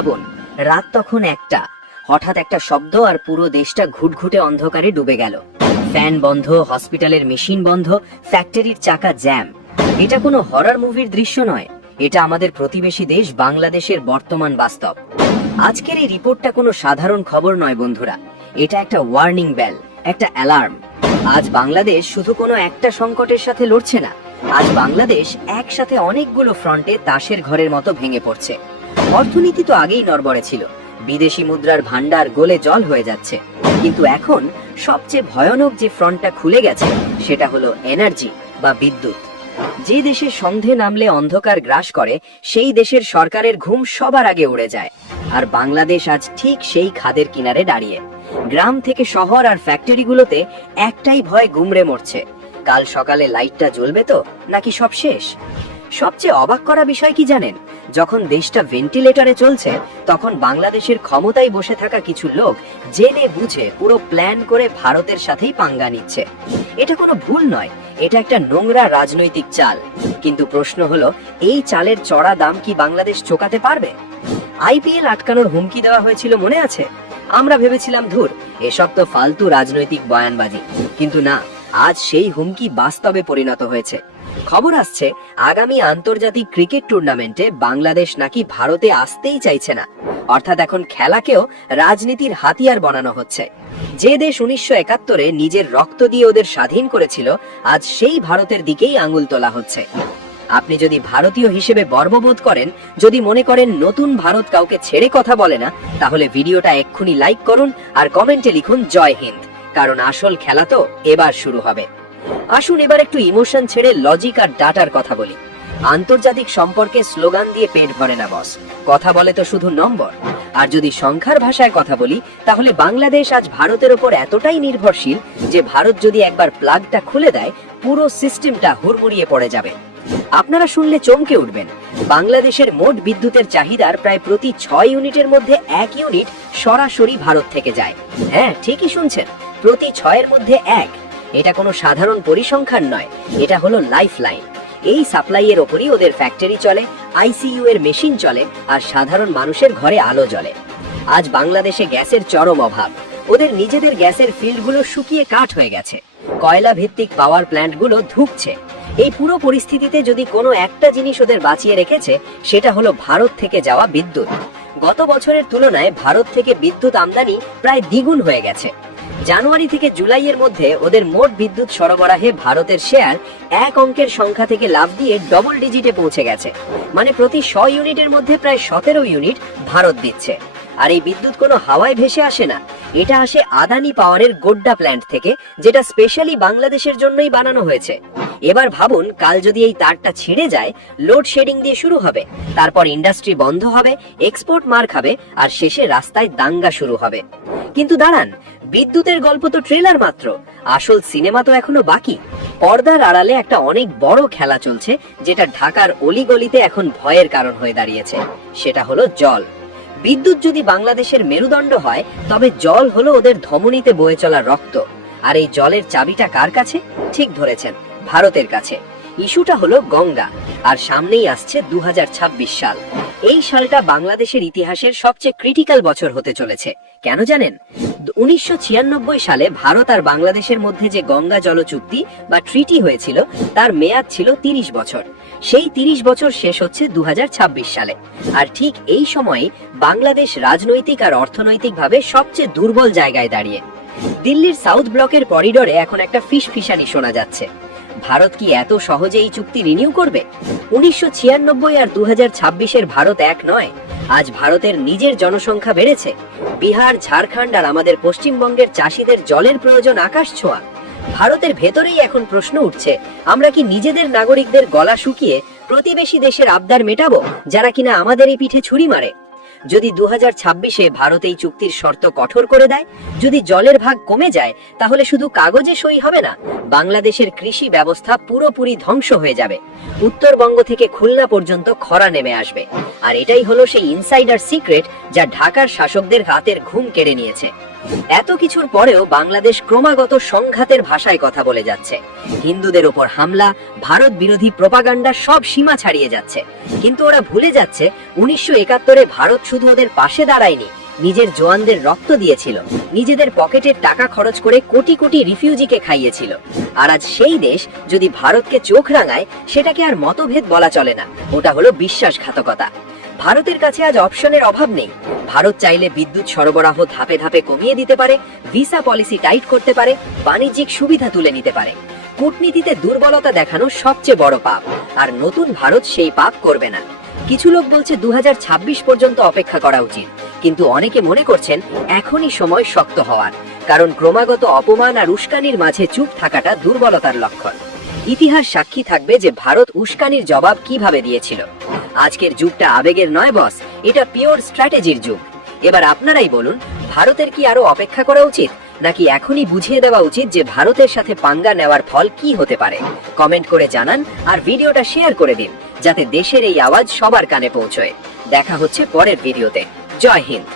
ভাবুন, রাত তখন 1টা, হঠাৎ একটা শব্দ আর পুরো দেশটা ঘুটঘুটে অন্ধকারে ডুবে গেল। ফ্যান বন্ধ, হসপিটালের মেশিন বন্ধ, ফ্যাক্টরির চাকা জ্যাম। এটা কোনো হরর মুভির দৃশ্য নয়, এটা আমাদের প্রতিবেশী দেশ বাংলাদেশের বর্তমান বাস্তব। আজকের এই রিপোর্টটা কোনো সাধারণ খবর নয় বন্ধুরা, এটা একটা ওয়ার্নিং বেল, একটা অ্যালার্ম। আজ বাংলাদেশ শুধু কোনো একটা সংকটের সাথে লড়ছে না, আজ বাংলাদেশ একসাথে অনেকগুলো ফ্রন্টে তাসের ঘরের মতো ভেঙে পড়ছে। অর্থনীতি তো আগেই নড়বড়ে ছিল, বিদেশি মুদ্রার ভান্ডার গলে জল হয়ে যাচ্ছে, কিন্তু এখন সবচেয়ে ভয়ানক যে ফ্রন্টটা খুলে গেছে সেটা হলো এনার্জি বা বিদ্যুৎ। যে দেশের সন্ধে নামলে অন্ধকার গ্রাস করে, সেই দেশের সরকারের ঘুম সবার আগে উড়ে যায়। আর বাংলাদেশ আজ ঠিক সেই খাদের কিনারে দাঁড়িয়ে। গ্রাম থেকে শহর আর ফ্যাক্টরিগুলোতে একটাই ভয় গুমড়ে মরছে, কাল সকালে লাইটটা জ্বলবে তো নাকি সব শেষ। সবচেয়ে অবাক করা বিষয় কি জানেন, যখন দেশটা ভেন্টিলেটরে চলছে তখন বাংলাদেশের ক্ষমতায় বসে থাকা কিছু লোক জেনে বুঝে পুরো প্ল্যান করে ভারতের সাথেই পাঙ্গা নিচ্ছে। এটা কোনো ভুল নয়, এটা একটা নোংরা রাজনৈতিক চাল। কিন্তু প্রশ্ন হলো, এই চালের চড়া দাম কি বাংলাদেশ চোকাতে পারবে? আইপিএল আটকানোর হুমকি দেওয়া হয়েছিল, মনে আছে? আমরা ভেবেছিলাম ধুর, এসব তো ফালতু রাজনৈতিক বয়ানবাজি, কিন্তু না, আজ সেই হুমকি বাস্তবে পরিণত হয়েছে। খবর আসছে, আগামী আন্তর্জাতিক ক্রিকেট টুর্নামেন্টে বাংলাদেশ নাকি ভারতে আসতেই চাইছে না। অর্থাৎ এখন খেলাকেও রাজনীতির হাতিয়ার বানানো হচ্ছে। যে দেশ 1971-এ নিজের রক্ত দিয়ে ওদের স্বাধীন করেছিল, আজ সেই ভারতের দিকেই আঙুল তোলা হচ্ছে। আপনি যদি ভারতীয় হিসেবে গর্ববোধ করেন, যদি মনে করেন নতুন ভারত কাউকে ছেড়ে কথা বলে না, তাহলে ভিডিওটা এক্ষুনি লাইক করুন আর কমেন্টে লিখুন জয় হিন্দ, কারণ আসল খেলা তো এবার শুরু হবে। আসুন এবার একটু ইমোশন ছেড়ে লজিক আর ডাটার কথা বলি। আন্তর্জাতিক সম্পর্কে স্লোগান দিয়ে পেট ভরে না বস, কথা বলে তো শুধু নম্বর। আর যদি সংখ্যার ভাষায় কথা বলি, তাহলে বাংলাদেশ আজ ভারতের উপর এতটাই নির্ভরশীল যে ভারত যদি একবার প্লাগটা খুলে দেয়, পুরো সিস্টেমটা হুড়মুড়িয়ে পড়ে যাবে। আপনারা শুনলে চমকে উঠবেন, বাংলাদেশের মোট বিদ্যুতের চাহিদার প্রায় প্রতি 6 ইউনিটের মধ্যে 1 ইউনিট সরাসরি ভারত থেকে যায়। হ্যাঁ, ঠিকই শুনছেন, প্রতি 6-এর মধ্যে 1। এটা কোনো সাধারণ পরিসংখ্যান নয়, এটা হলো লাইফ লাইন। এই সাপ্লাইয়ের ওপরই ওদের ফ্যাক্টরি চলে, আইসিইউ এর মেশিন চলে, আর সাধারণ মানুষের ঘরে আলো জ্বলে। আজ বাংলাদেশে গ্যাসের চরম অভাব, ওদের নিজেদের গ্যাসের ফিল্ডগুলো শুকিয়ে কাঠ হয়ে গেছে, কয়লা ভিত্তিক পাওয়ার প্ল্যান্টগুলো ধুঁকছে। এই পুরো পরিস্থিতিতে যদি কোনো একটা জিনিস ওদের বাঁচিয়ে রেখেছে, সেটা হলো ভারত থেকে যাওয়া বিদ্যুৎ। গত বছরের তুলনায় ভারত থেকে বিদ্যুৎ আমদানি প্রায় দ্বিগুণ হয়ে গেছে। জানুয়ারি থেকে জুলাইয়ের মধ্যে ওদের মোট বিদ্যুৎ সরবরাহে ভারতের শেয়ার 1 অঙ্কের সংখ্যা থেকে লাফ দিয়ে ডবল ডিজিটে পৌঁছে গেছে। মানে প্রতি 100 ইউনিটের মধ্যে প্রায় 17 ইউনিট ভারত দিচ্ছে। আর এই বিদ্যুৎ কোনো হাওয়ায় ভেসে আসে না, এটা আসে আদানি পাওয়ারের গোড্ডা প্ল্যান্ট থেকে, যেটা স্পেশালি বাংলাদেশের জন্যই বানানো হয়েছে। এবার ভাবুন, কাল যদি এই তারটা ছিঁড়ে যায়, লোডশেডিং দিয়ে শুরু হবে, তারপর ইন্ডাস্ট্রি বন্ধ হবে, এক্সপোর্ট মার খাবে, আর শেষে রাস্তায় দাঙ্গা শুরু হবে। কিন্তু দাঁড়ান, বিদ্যুতের গল্প তো ট্রেলার মাত্র, আসল সিনেমা তো এখনো বাকি। পর্দার আড়ালে একটা অনেক বড় খেলা চলছে, যেটা ঢাকার অলিগলিতে এখন ভয়ের কারণ হয়ে দাঁড়িয়েছে। সেটা হলো জল। বিদ্যুৎ যদি বাংলাদেশের মেরুদণ্ড হয়, তবে জল হলো ওদের ধমনীতে বয়ে চলা রক্ত। আর এই জলের চাবিটা কার কাছে? ঠিক ধরেছেন, ভারতের কাছে। ইস্যুটা হলো গঙ্গা, আর সামনেই আসছে 2026 সাল। এই সালটা বাংলাদেশের ইতিহাসের সবচেয়ে ক্রিটিক্যাল বছর হতে চলেছে। কেন জানেন? 1996 সালে ভারত আর বাংলাদেশের মধ্যে যে গঙ্গা জল চুক্তি বা ট্রিটি হয়েছিল, তার মেয়াদ ছিল 30 বছর। সেই 30 বছর শেষ হচ্ছে 2026 সালে। আর ঠিক এই সময়ে বাংলাদেশ রাজনৈতিক আর অর্থনৈতিকভাবে সবচেয়ে দুর্বল জায়গায় দাঁড়িয়ে। দিল্লির সাউথ ব্লকের করিডোরে এখন একটা ফিসফিসানি শোনা যাচ্ছে। ভারত কি এত সহজে এই চুক্তি রিনিউ করবে? 1996 আর 2026-এর ভারত এক নয়। আজ ভারতের নিজের জনসংখ্যা বেড়েছে, বিহার, ঝাড়খণ্ড আর আমাদের পশ্চিমবঙ্গের চাষিদের জলের প্রয়োজন আকাশ ছোঁয়া। ভারতের ভেতরেই এখন প্রশ্ন উঠছে, আমরা কি নিজেদের নাগরিকদের গলা শুকিয়ে প্রতিবেশী দেশের আবদার মেটাবো, যারা কিনা আমাদেরই পিঠে ছুরি মারে? যদি 2026-এ ভারত এই চুক্তির শর্ত কঠোর করে দেয়, যদি জলের ভাগ কমে যায়, তাহলে শুধু কাগজে সই হবে না, বাংলাদেশের কৃষি ব্যবস্থা পুরোপুরি ধ্বংস হয়ে যাবে। উত্তরবঙ্গ থেকে খুলনা পর্যন্ত খরা নেমে আসবে। আর এটাই হলো সেই ইনসাইডার সিক্রেট, যা ঢাকার শাসকদের রাতের ঘুম কেড়ে নিয়েছে। এত কিছুর পরেও বাংলাদেশ ক্রমাগত সংঘাতের ভাষায় কথা বলে যাচ্ছে। হিন্দুদের ওপর হামলা, ভারত বিরোধী প্রোপাগান্ডা সব সীমা ছাড়িয়ে যাচ্ছে। কিন্তু ওরা ভুলে যাচ্ছে 1971-এ ভারত শুধু ওদের পাশে দাঁড়ায়নি, নিজের জওয়ানদের রক্ত দিয়েছিল, নিজেদের পকেটের টাকা খরচ করে কোটি কোটি রিফিউজিকে খাইয়েছিল। আর আজ সেই দেশ যদি ভারতকে চোখ রাঙায়, সেটাকে আর মতভেদ বলা চলে না, ওটা হলো বিশ্বাসঘাতকতা। ভারতের কাছে আজ অপশনের অভাব নেই। ভারত চাইলে বিদ্যুৎ সরবরাহ ধাপে ধাপে কমিয়ে দিতে পারে, ভিসা পলিসি টাইট করতে পারে, বাণিজ্যিক সুবিধা তুলে নিতে পারে। কূটনীতিতে দুর্বলতা দেখানো সবচেয়ে বড় পাপ, আর নতুন ভারত সেই পাপ করবে না। কিছু লোক বলছে 2026 পর্যন্ত অপেক্ষা করা উচিত, কিন্তু অনেকে মনে করছেন এখনই সময় শক্ত হওয়ার, কারণ ক্রমাগত অপমান আর উস্কানির মাঝে চুপ থাকাটা দুর্বলতার লক্ষণ। ইতিহাস সাক্ষী থাকবে যে ভারত উস্কানির জবাব কিভাবে দিয়েছিল। আজকের যুগটা আবেগের নয় বস, এটা পিওর স্ট্র্যাটেজির যুগ। এবার আপনারাই বলুন, ভারতের কি আরো অপেক্ষা করা উচিত, নাকি এখনই বুঝিয়ে দেওয়া উচিত যে ভারতের সাথে পাঙ্গা নেওয়ার ফল কি হতে পারে? কমেন্ট করে জানান আর ভিডিওটা শেয়ার করে দিন, যাতে দেশের এই আওয়াজ সবার কানে পৌঁছয়। দেখা হচ্ছে পরের ভিডিওতে। জয় হিন্দ।